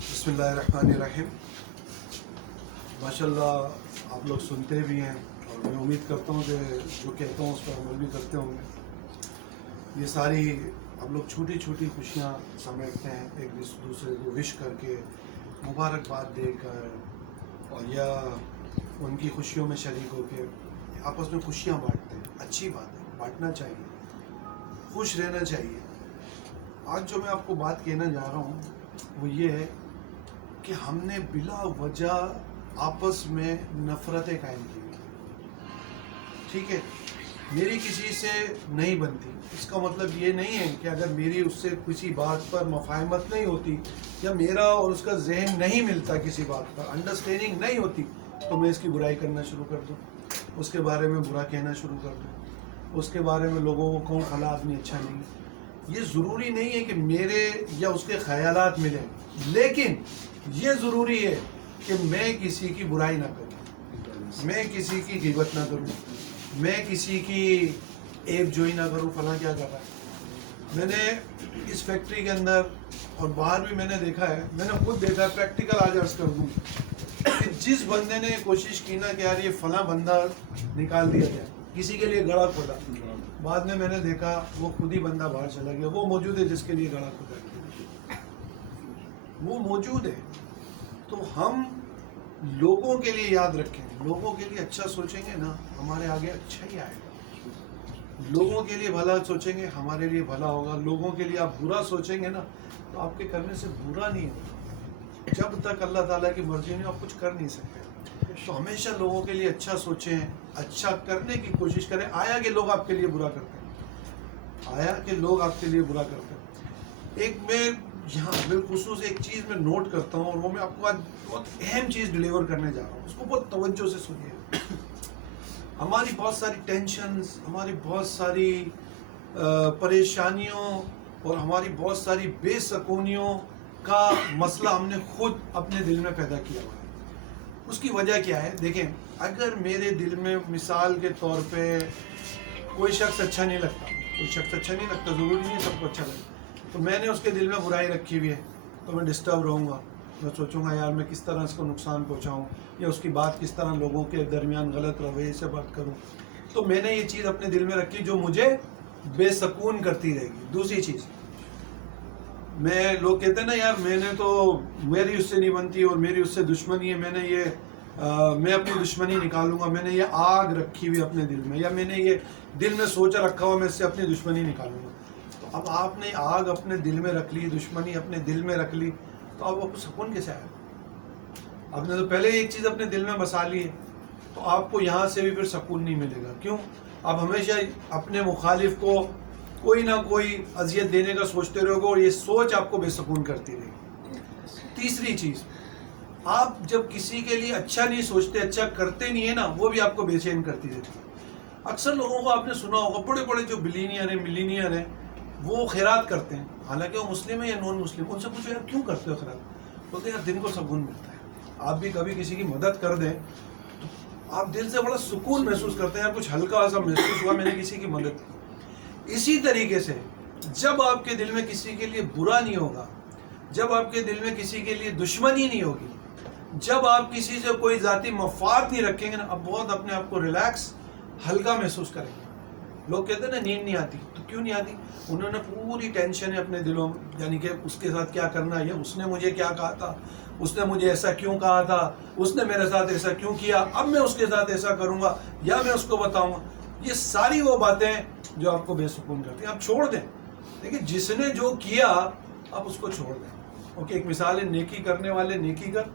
بسم اللہ الرحمن الرحیم. ماشاءاللہ آپ لوگ سنتے بھی ہیں اور میں امید کرتا ہوں کہ جو کہتا ہوں اس پر عمل بھی کرتے ہوں گے. یہ ساری آپ لوگ چھوٹی چھوٹی خوشیاں سمیٹتے ہیں ایک دوسرے کو وش کر کے, مبارکباد دے کر, اور یا ان کی خوشیوں میں شریک ہو کے آپس میں خوشیاں بانٹتے ہیں. اچھی بات ہے, بانٹنا چاہیے, خوش رہنا چاہیے. آج جو میں آپ کو بات کہنا جا رہا ہوں وہ یہ ہے کہ ہم نے بلا وجہ آپس میں نفرتیں قائم کی ہوئی. ٹھیک ہے, میری کسی سے نہیں بنتی, اس کا مطلب یہ نہیں ہے کہ اگر میری اس سے کسی بات پر مفاہمت نہیں ہوتی یا میرا اور اس کا ذہن نہیں ملتا, کسی بات پر انڈرسٹینڈنگ نہیں ہوتی, تو میں اس کی برائی کرنا شروع کر دوں, اس کے بارے میں برا کہنا شروع کر دوں, اس کے بارے میں لوگوں کو کہوں فلاں آدمی اچھا نہیں. یہ ضروری نہیں ہے کہ میرے یا اس کے خیالات ملیں, لیکن یہ ضروری ہے کہ میں کسی کی برائی نہ کروں, میں کسی کی غیبت نہ کروں, میں کسی کی عیب جوئی نہ کروں. فلاں کیا کر رہا ہے. میں نے اس فیکٹری کے اندر اور باہر بھی میں نے دیکھا ہے, میں نے خود دیکھا ہے, پریکٹیکل آج عرض کر دوں کہ جس بندے نے کوشش کی نا کہ یار یہ فلاں بندہ نکال دیا جائے, کسی کے لیے گڑھا کھودا, بعد میں نے دیکھا وہ خود ہی بندہ باہر چلا گیا. وہ موجود ہے جس کے لیے گڑھا کھودا گیا, وہ موجود ہے. تو ہم لوگوں کے لیے یاد رکھیں, لوگوں کے لیے اچھا سوچیں گے نا, ہمارے آگے اچھا ہی آئے گا. لوگوں کے لیے بھلا سوچیں گے, ہمارے لیے بھلا ہوگا. لوگوں کے لیے آپ برا سوچیں گے نا, تو آپ کے کرنے سے برا نہیں ہوگا. جب تک اللہ تعالیٰ کی مرضی نہیں آپ کچھ کر نہیں سکتے. تو ہمیشہ لوگوں کے لیے اچھا سوچیں, اچھا کرنے کی کوشش کریں. آیا کہ لوگ آپ کے لیے برا کرتے ہیں, آیا کہ لوگ آپ کے لیے برا کرتے ہیں. ایک میں یہاں بالخصوص ایک چیز میں نوٹ کرتا ہوں, اور وہ میں آپ کو آج بہت اہم چیز ڈلیور کرنے جا رہا ہوں, اس کو بہت توجہ سے سنیے. ہماری بہت ساری ٹینشنز, ہماری بہت ساری پریشانیوں اور ہماری بہت ساری بے سکونیوں کا مسئلہ ہم نے خود اپنے دل میں پیدا کیا ہوا ہے. اس کی وجہ کیا ہے؟ دیکھیں, اگر میرے دل میں مثال کے طور پہ کوئی شخص اچھا نہیں لگتا, کوئی شخص اچھا نہیں لگتا, ضروری نہیں سب کو اچھا لگتا, تو میں نے اس کے دل میں برائی رکھی ہوئی ہے, تو میں ڈسٹرب رہوں گا. میں سوچوں گا یار میں کس طرح اس کو نقصان پہنچاؤں, یا اس کی بات کس طرح لوگوں کے درمیان غلط رویے سے بات کروں. تو میں نے یہ چیز اپنے دل میں رکھی جو مجھے بے سکون کرتی رہے گی. دوسری چیز, میں لوگ کہتے ہیں نا یار میں نے تو میری اس سے نہیں بنتی اور میری اس سے دشمنی ہے, میں نے یہ میں اپنی دشمنی نکالوں گا, میں نے یہ آگ رکھی ہوئی اپنے دل میں, یا میں نے یہ دل میں سوچا رکھا ہوا میں اس سے اپنی دشمنی نکالوں گا. تو اب آپ نے آگ اپنے دل میں رکھ لی, دشمنی اپنے دل میں رکھ لی, تو اب آپ کو سکون کیسے آئے؟ آپ نے تو پہلے ایک چیز اپنے دل میں بسا لی ہے, تو آپ کو یہاں سے بھی پھر سکون نہیں ملے گا. کیوں؟ آپ ہمیشہ اپنے مخالف کو کوئی نہ کوئی اذیت دینے کا سوچتے رہو گے, اور یہ سوچ آپ کو بے سکون کرتی رہے گی. تیسری چیز, آپ جب کسی کے لیے اچھا نہیں سوچتے, اچھا کرتے نہیں ہے نا, وہ بھی آپ کو بے چین کرتی رہتی ہے. اکثر لوگوں کو آپ نے سنا ہوگا, بڑے بڑے جو بلینئر ہیں, ملینئر ہیں, وہ خیرات کرتے ہیں, حالانکہ وہ مسلم ہیں یا نان مسلم. ان سے پوچھو یار کیوں کرتے ہو خیرات؟ بولتے ہیں یار دن کو سکون ملتا ہے. آپ بھی کبھی کسی کی مدد کر دیں تو آپ دل سے بڑا سکون محسوس کرتے ہیں, یار کچھ ہلکا سا محسوس ہوا, میں نے کسی کی مدد کی. اسی طریقے سے جب آپ کے دل میں کسی کے لیے برا نہیں ہوگا, جب آپ کے دل میں کسی کے لیے دشمنی نہیں ہوگی, جب آپ کسی سے کوئی ذاتی مفاد نہیں رکھیں گے نا, اب بہت اپنے آپ کو ریلیکس, ہلکا محسوس کریں گے. لوگ کہتے ہیں نا نیند نہیں آتی, تو کیوں نہیں آتی؟ انہوں نے پوری ٹینشن ہے اپنے دلوں میں, یعنی کہ اس کے ساتھ کیا کرنا ہے, اس نے مجھے کیا کہا تھا, اس نے مجھے ایسا کیوں کہا تھا, اس نے میرے ساتھ ایسا کیوں کیا, اب میں اس کے ساتھ ایسا کروں گا یا میں اس کو بتاؤں گا. یہ ساری وہ باتیں جو آپ کو بے سکون کرتی ہیں. آپ چھوڑ دیں, دیکھیں جس نے جو کیا آپ اس کو چھوڑ دیں. اوکے, ایک مثال ہے, نیکی کرنے والے نیکی کر,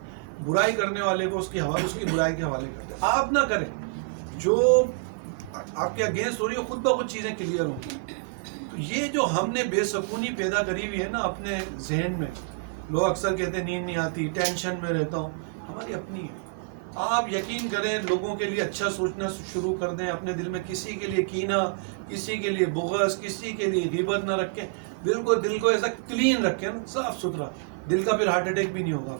برائی کرنے والے کو اس کی برائی کے حوالے کر دیں. آپ نہ کریں, جو آپ کے اگینسٹ ہو رہی ہے خود بخود چیزیں کلیئر ہوں گی. تو یہ جو ہم نے بے سکونی پیدا کری ہوئی ہے نا اپنے ذہن میں, لوگ اکثر کہتے ہیں نیند نہیں آتی, ٹینشن میں رہتا ہوں, ہماری اپنی ہے. آپ یقین کریں, لوگوں کے لیے اچھا سوچنا شروع کر دیں, اپنے دل میں کسی کے لیے کینہ, کسی کے لیے بغض, کسی کے لیے غیبت نہ رکھیں. بالکل دل کو ایسا کلین رکھیں, صاف ستھرا, دل کا پھر ہارٹ اٹیک بھی نہیں ہوگا.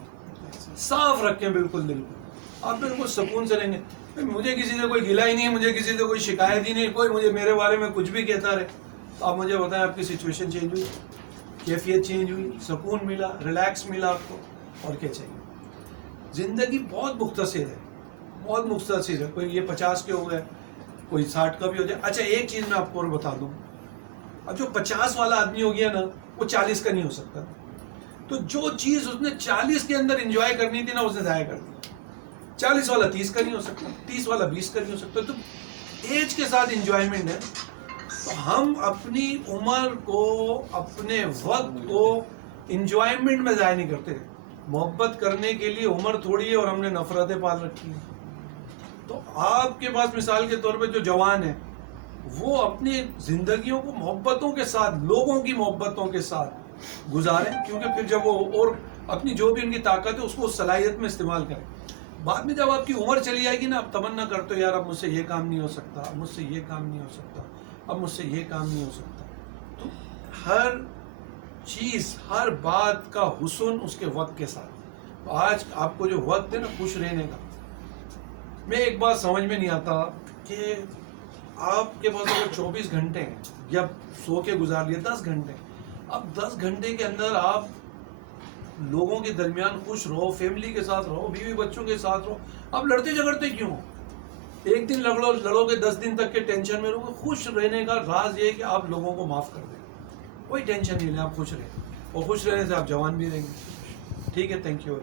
صاف رکھیں بالکل دل کو, آپ بالکل سکون سے رہیں گے. مجھے کسی سے کوئی گلا ہی نہیں ہے, مجھے کسی سے کوئی شکایت ہی نہیں, کوئی مجھے میرے بارے میں کچھ بھی کہتا رہے, تو آپ مجھے بتائیں آپ کی سچویشن چینج ہوئی, کیفیت چینج ہوئی, سکون ملا, ریلیکس ملا آپ کو. اور کیا چاہیے. زندگی بہت مختصر ہے, بہت مختصر ہے. کوئی یہ 50 کے ہو گئے, کوئی 60 کا بھی ہو جائے. اچھا ایک چیز میں آپ کو اور بتا دوں, اب جو 50 والا آدمی ہو گیا نا, وہ 40 کا نہیں ہو سکتا. تو جو چیز اس نے 40 کے اندر انجوائے کرنی تھی نا, اس نے ضائع کر دی. 40 والا 30 کا نہیں ہو سکتا, 30 والا 20 کا نہیں ہو سکتا. تو ایج کے ساتھ انجوائمنٹ ہے. تو ہم اپنی عمر کو, اپنے وقت کو انجوائمنٹ میں ضائع نہیں کرتے. محبت کرنے کے لیے عمر تھوڑی ہے اور ہم نے نفرتیں پال رکھی ہیں. تو آپ کے پاس مثال کے طور پہ جو جوان ہیں, وہ اپنی زندگیوں کو محبتوں کے ساتھ, لوگوں کی محبتوں کے ساتھ گزاریں, کیونکہ پھر جب وہ اور اپنی جو بھی ان کی طاقت ہے اس کو اس صلاحیت میں استعمال کریں. بعد میں جب آپ کی عمر چلی جائے گی نا, آپ تمنا کرتے ہو یار اب مجھ سے یہ کام نہیں ہو سکتا, اب مجھ سے یہ کام نہیں ہو سکتا, اب مجھ سے یہ کام نہیں ہو سکتا. تو ہر چیز, ہر بات کا حسن اس کے وقت کے ساتھ. آج آپ کو جو وقت ہے نا خوش رہنے کا, میں ایک بات سمجھ میں نہیں آتا کہ آپ کے پاس اگر 24 گھنٹے ہیں, یا سو کے گزار لیے 10 گھنٹے, اب 10 گھنٹے کے اندر آپ لوگوں کے درمیان خوش رہو, فیملی کے ساتھ رہو, بیوی بچوں کے ساتھ رہو. آپ لڑتے جھگڑتے کیوں ہو؟ ایک دن لڑو گے, 10 دن تک کے ٹینشن میں رہو گے. خوش رہنے کا راز یہ ہے کہ آپ لوگوں کو معاف کر دیں, کوئی ٹینشن نہیں لیں, آپ خوش رہیں, اور خوش رہنے سے آپ جوان بھی رہیں گے. ٹھیک ہے, تھینک یو.